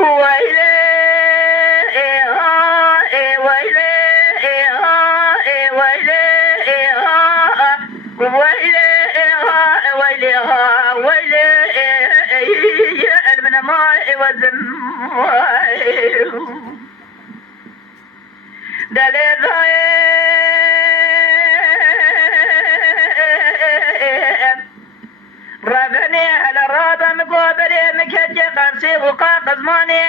ويلي ويلي ويلي ويلي ويلي ويلي من ماء وزم دليل ربني على الرابع مقابلي مكجي قرصي وقاق زماني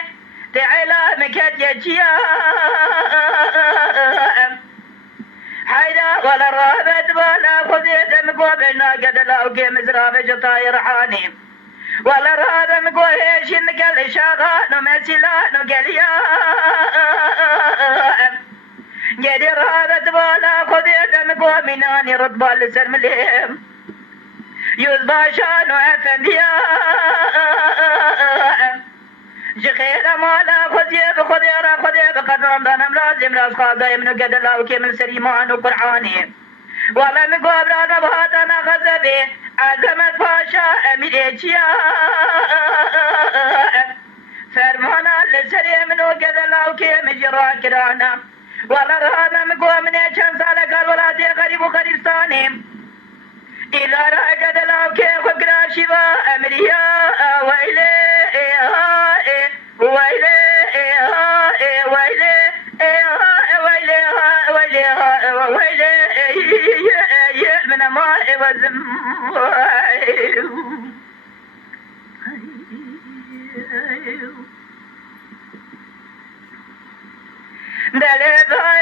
تعالى مكجي جيا حيدا ولا رابط ولا خذيت مقابلنا قد لاوكي مزرابة جطاي رحاني ولا رابط مقوهيش نقل شاغان ومسيلان وقليا جدي رابط ولا خذيت مقابلناني رطبال لسرمليم يزباشان وأفنديا جخير مالا خذيه بخذيرا خذيه بقدران دانم لازم راس خاضي من قد الله وكمل سريمان وقرآني والله مقابرانا بهاتنا غزبي عزمت باشا أمير إيجيا فرمانا لسري من قد الله وكمل جران كرانا والله رهانا مقومني چند سالة قال ولادي غريب وغريبستاني إلى رأيك دلاو كيف قراشيبا أمريا ويلي ويلي ويلي ويلي ويلي ويلي من ماء وزم دلباي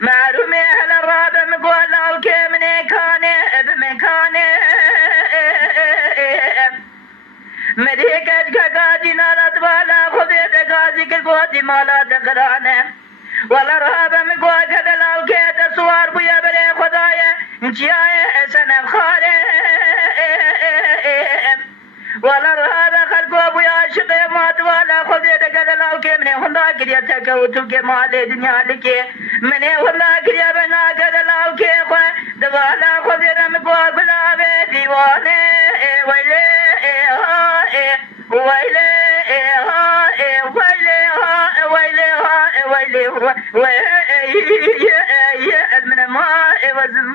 معلومي على الرابع مقول لو كمني كاني بمكاني مديكت كقادي نالت بالا خذيت قاضي كالقوتي مالا تقراني ولا رابع مقول كذا لو كيت سوار بيا بري خدايا انشياء سنة خالي ولا رابع خلقوا بيا شقي مات ولا خذيت كذا لو كمني هندا كريا تكوتو كمالي دنيا لكي مني والله كريا بنا كذا لو كي دوالا خذيت مقول بلا ديواني ويلي ويلي ويلي ويلي من ماء وزم